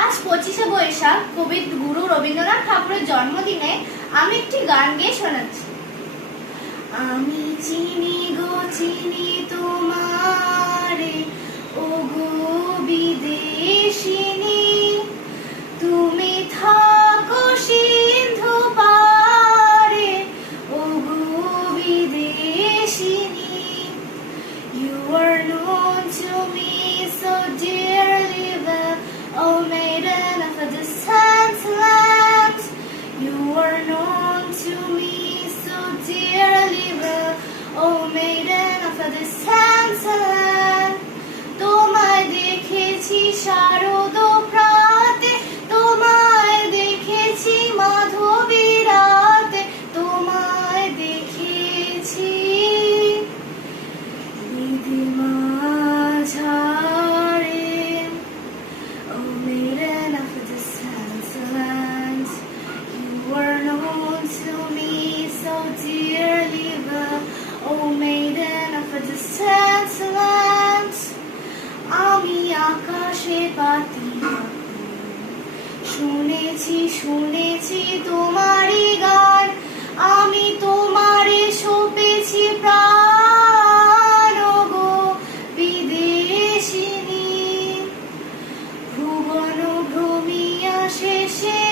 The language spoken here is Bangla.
আজ 25শে বৈশাখ কবিগুরু রবীন্দ্রনাথ ঠাকুরের জন্মদিনে আমি একটি গান গেয়ে শোনাচ্ছি। আমি চিনি গো চিনি তোমারে, ও গো বিদেশিনী, তুমি থাকো সিন্ধু পারে, ও গো বিদেশিনী। You are known to me so dearly well, O maiden of a distant land. You are known to me so dearly well, O maiden of a distant land. তোমায় দেখেছি শারদ প্রাতে, তোমায় দেখেছি মাধবী রাতে, তোমায় দেখেছি Oh, maiden of a distant land, you were known to me so dearly well, oh maiden of a distant land. আমি আকাশে পাতি শুনেছি শুনেছি তোমারই গান, আমি তোমারে সপেছি প্রাণ, গো বিদেশিনী। ভুবন ভ্রমিয়া শেষে